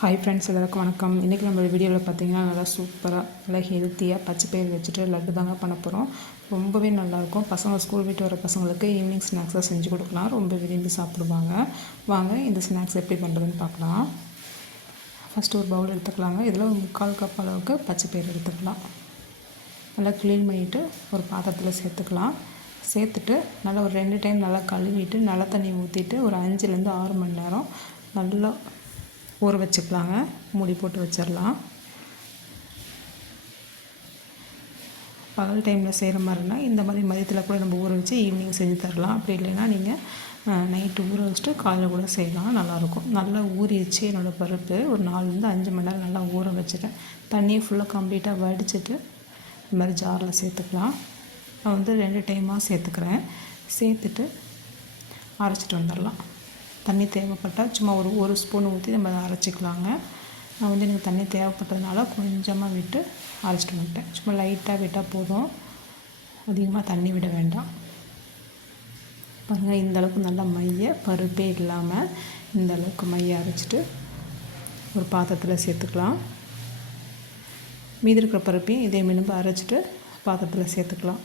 Hi friends, எல்லாருக்கும் வணக்கம். இன்றைக்கி நம்ம வீடியோவில் பார்த்திங்கன்னா நல்லா சூப்பராக நல்லா ஹெல்த்தியாக பச்சை பயிர் வச்சுட்டு லட்டு தாங்க பண்ண போகிறோம். ரொம்பவே நல்லாயிருக்கும். பசங்க ஸ்கூல் விட்டு வர பசங்களுக்கு ஈவினிங் ஸ்நாக்ஸாக செஞ்சு கொடுக்கலாம். ரொம்ப விரும்பி சாப்பிடுவாங்க. வாங்க இந்த ஸ்நாக்ஸ் எப்படி பண்ணுறதுன்னு பார்க்கலாம். ஃபஸ்ட்டு ஒரு பவுல் எடுத்துக்கலாங்க. இதில் ஒரு 3/4 கப் அளவுக்கு பச்சை பயிர் எடுத்துக்கலாம். நல்லா க்ளீன் பண்ணிவிட்டு ஒரு பாத்திரத்தில் சேர்த்துக்கலாம். சேர்த்துட்டு நல்லா ஒரு 2 டைம் நல்லா கழுவிட்டு நல்ல தண்ணி ஊற்றிட்டு ஒரு 5லேருந்து 6 மணி நேரம் நல்லா ஊற வச்சுக்கலாங்க. மூடி போட்டு வச்சிடலாம். பகல் டைமில் செய்கிற மாதிரினா இந்த மாதிரி மதியத்தில் கூட நம்ம ஊற வச்சு ஈவினிங் செஞ்சு தரலாம். அப்படி இல்லைன்னா நீங்கள் நைட்டு ஊற வச்சுட்டு காலையில் கூட செய்யலாம். நல்லாயிருக்கும். நல்லா ஊறிடுச்சு என்னோடய பருப்பு. ஒரு 4லேருந்து 5 மணி நேரம் நல்லா ஊற வச்சுட்டேன். தண்ணியை ஃபுல்லாக கம்ப்ளீட்டாக வடிச்சிட்டு இந்த மாதிரி ஜாரில் சேர்த்துக்கலாம். நான் வந்து 2 டைமாக சேர்த்துக்கிறேன். சேர்த்துட்டு அரைச்சிட்டு வந்துடலாம். தண்ணி தேவைப்பட்டால் சும்மா ஒரு ஸ்பூன் ஊற்றி நம்ம அரைச்சிக்கலாங்க. நான் வந்து எனக்கு தண்ணி தேவைப்பட்டதுனால கொஞ்சமாக விட்டு அரைச்சிட்டு வந்துட்டேன். சும்மா லைட்டாக விட்டால் போதும், அதிகமாக தண்ணி விட வேண்டாம். பாருங்கள், இந்தளவுக்கு நல்லா மைய பருப்பே இல்லாமல் இந்தளவுக்கு மைய அரைச்சிட்டு ஒரு பாத்திரத்தில் சேர்த்துக்கலாம். மீதி இருக்கிற பருப்பையும் இதே மினும்பு அரைச்சிட்டு பாத்திரத்தில் சேர்த்துக்கலாம்.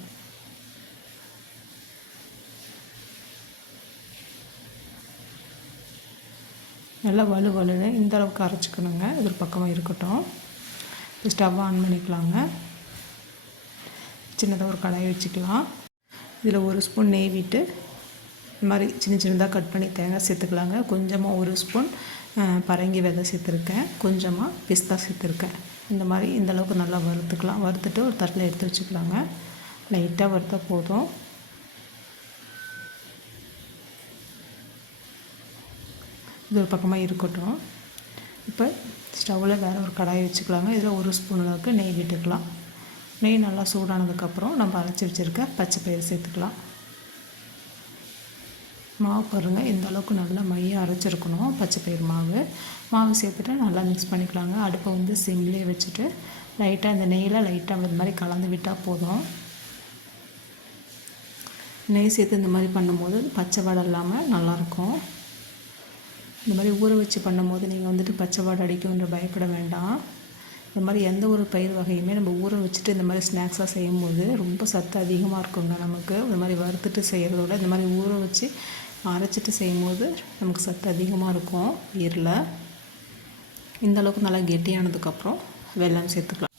நல்லா வலுவலுன்னு இந்த அளவுக்கு அரைச்சிக்கணுங்க. இது ஒரு பக்கமாக இருக்கட்டும். ஸ்டவ் ஆன் பண்ணிக்கலாங்க. சின்னதாக ஒரு கடாயை வச்சுக்கலாம். இதில் 1 ஸ்பூன் நெய் விட்டு இந்த மாதிரி சின்னதாக கட் பண்ணி தேங்காய் சேர்த்துக்கலாங்க. கொஞ்சமாக 1 ஸ்பூன் பரங்கி விதை சேர்த்துருக்கேன். கொஞ்சமாக பிஸ்தா சேர்த்துருக்கேன். இந்த மாதிரி இந்தளவுக்கு நல்லா வறுத்துக்கலாம். வறுத்துட்டு ஒரு தட்டில் எடுத்து வச்சுக்கலாங்க. லைட்டாக வறுத்தா போதும். இது ஒரு பக்கமாக இருக்கட்டும். இப்போ ஸ்டவ்வில் வேறு ஒரு கடாயை வச்சுக்கலாங்க. இதில் 1 ஸ்பூன் அளவுக்கு நெய் விட்டுக்கலாம். நெய் நல்லா சூடானதுக்கப்புறம் நம்ம அரைச்சி வச்சுருக்க பச்சை பயிறு சேர்த்துக்கலாம். மாவு பாருங்கள், இந்த அளவுக்கு நல்லா மையாக அரைச்சிருக்கணும் பச்சை பயிறு மாவு சேர்த்துட்டு நல்லா மிக்ஸ் பண்ணிக்கலாங்க. அடுப்பை வந்து சிம்லேயே வச்சுட்டு லைட்டாக இந்த நெய்யில் லைட்டாக இந்த மாதிரி கலந்து விட்டால் போதும். நெய் சேர்த்து இந்த மாதிரி பண்ணும்போது பச்சை வாடை இல்லாமல் நல்லாயிருக்கும். இந்த மாதிரி ஊற வச்சு பண்ணும்போது நீங்கள் வந்துட்டு பச்சை வாடை அடிக்கும்ன்ற பயப்பட வேண்டாம். இந்த மாதிரி எந்த ஒரு பயிர் வகையுமே நம்ம ஊற வச்சுட்டு இந்த மாதிரி ஸ்நாக்ஸாக செய்யும்போது ரொம்ப சத்து அதிகமாக இருக்குங்க நமக்கு. இந்த மாதிரி வறுத்துட்டு செய்கிறத விட இந்த மாதிரி ஊற வச்சு அரைச்சிட்டு செய்யும்போது நமக்கு சத்து அதிகமாக இருக்கும் பயிரில். இந்தளவுக்கு நல்லா கெட்டியானதுக்கப்புறம் வெல்லம் சேர்த்துக்கலாம்.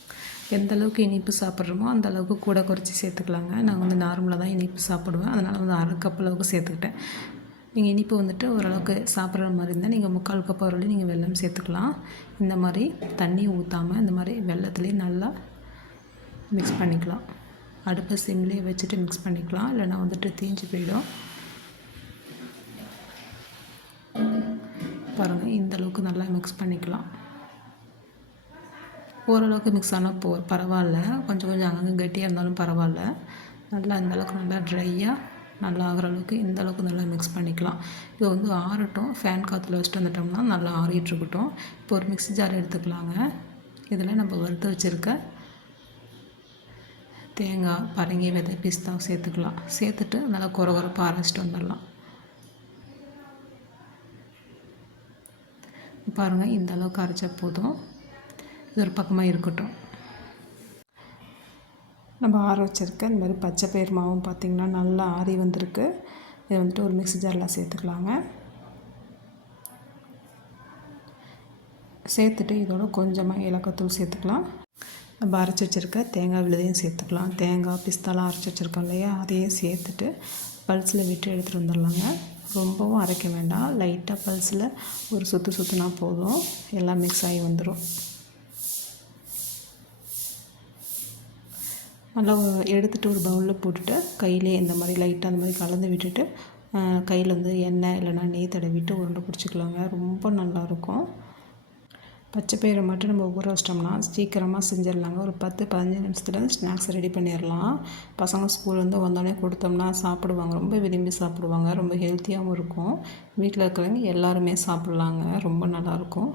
எந்த அளவுக்கு இனிப்பு சாப்பிட்றோமோ அந்த அளவுக்கு கூட குறைச்சி சேர்த்துக்கலாங்க. நான் வந்து நார்மலாக தான் இனிப்பு சாப்பிடுவேன். அதனால் வந்து 1/2 கப் அளவுக்கு சேர்த்துக்கிட்டேன். நீங்கள் இனிப்பு வந்துட்டு ஓரளவுக்கு சாப்பிட்ற மாதிரி இருந்தால் நீங்கள் 3/4 கப் வரலையும் நீங்கள் வெல்லம் சேர்த்துக்கலாம். இந்த மாதிரி தண்ணி ஊற்றாமல் இந்த மாதிரி வெல்லத்துலேயே நல்லா மிக்ஸ் பண்ணிக்கலாம். அடுப்பை சிம்லேயே வச்சுட்டு மிக்ஸ் பண்ணிக்கலாம், இல்லைனா வந்துட்டு தீஞ்சு போயிடும். பாருங்கள், இந்தளவுக்கு நல்லா மிக்ஸ் பண்ணிக்கலாம். ஓரளவுக்கு மிக்ஸ் ஆனால் பரவாயில்ல. கொஞ்சம் அங்கங்கே கெட்டியாக இருந்தாலும் பரவாயில்ல. நல்லா இந்தளவுக்கு நல்லா ட்ரையாக நல்லா ஆகிற அளவுக்கு இந்தளவுக்கு நல்லா மிக்ஸ் பண்ணிக்கலாம். இது வந்து ஆறட்டும். ஃபேன் காற்றுல வச்சுட்டு வந்துட்டோம்னா நல்லா ஆறிட்டுருக்கட்டும். இப்போ ஒரு மிக்ஸி ஜார் எடுத்துக்கலாங்க. இதில் நம்ம வறுத்து வச்சுருக்க தேங்காய், பரங்கி விதை, பிஸ்தா சேர்த்துக்கலாம். சேர்த்துட்டு நல்லா கொரப்பாக அரைச்சிட்டு வந்துடலாம். பாருங்கள், இந்த அளவுக்கு அரைச்சா போதும். இது ஒரு பக்கமாக இருக்கட்டும். நம்ம ஆற வச்சுருக்க இந்த மாதிரி பச்சை பயிர் மாவும் பார்த்திங்கன்னா நல்லா ஆறி வந்திருக்கு. இதை வந்துட்டு ஒரு மிக்ஸி ஜாரில் சேர்த்துக்கலாங்க. சேர்த்துட்டு இதோட கொஞ்சமாக ஏலக்காய்த்தூள் சேர்த்துக்கலாம். நம்ம அரைச்சி வச்சுருக்க தேங்காய் விழுதையும் சேர்த்துக்கலாம். தேங்காய், பிஸ்தாலாம் அரைச்சி வச்சுருக்கோம் இல்லையா, அதையும் சேர்த்துட்டு பல்ஸில் விட்டு எடுத்துகிட்டு வந்துடலாங்க. ரொம்பவும் அரைக்க வேண்டாம். லைட்டாக பல்ஸில் ஒரு சுற்றுனா போதும். எல்லாம் மிக்ஸ் ஆகி வந்துடும். நல்லா எடுத்துகிட்டு ஒரு பவுலில் போட்டுட்டு கையிலே இந்த மாதிரி லைட்டாக அந்த மாதிரி கலந்து விட்டுட்டு கையில் வந்து எண்ணெய் இல்லைனா நெய் தடவிட்டு உருண்டை பிடிச்சிக்கலாங்க. ரொம்ப நல்லாயிருக்கும். பச்சை பயிரை மட்டும் நம்ம ஊற வச்சிட்டோம்னா சீக்கிரமாக செஞ்சிடலாங்க. ஒரு 10-15 நிமிஷத்தில் ஸ்நாக்ஸ் ரெடி பண்ணிடலாம். பசங்க ஸ்கூல்லேருந்து வந்தோடனே கொடுத்தோம்னா சாப்பிடுவாங்க. ரொம்ப விரும்பி சாப்பிடுவாங்க. ரொம்ப ஹெல்த்தியாகவும் இருக்கும். வீட்டில் இருக்கிறவங்க எல்லாருமே சாப்பிட்லாங்க. ரொம்ப நல்லாயிருக்கும்.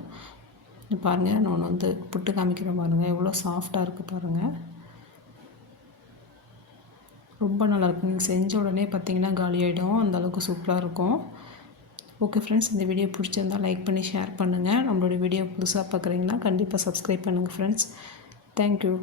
பாருங்கள், நான் வந்து புட்டு காமிக்கிறேன் பாருங்கள், எவ்வளோ சாஃப்டாக இருக்குது பாருங்கள். ரொம்ப நல்லாயிருக்கும். நீங்கள் செஞ்ச உடனே பார்த்திங்கன்னா காலியாகிடும். அந்தளவுக்கு சூப்பராக இருக்கும். ஓகே ஃப்ரெண்ட்ஸ், இந்த வீடியோ பிடிச்சிருந்தால் லைக் பண்ணி ஷேர் பண்ணுங்கள். நம்மளோட வீடியோ புதுசாக பார்க்குறீங்கன்னா கண்டிப்பாக சப்ஸ்கிரைப் பண்ணுங்கள் ஃப்ரெண்ட்ஸ். தேங்க்யூ.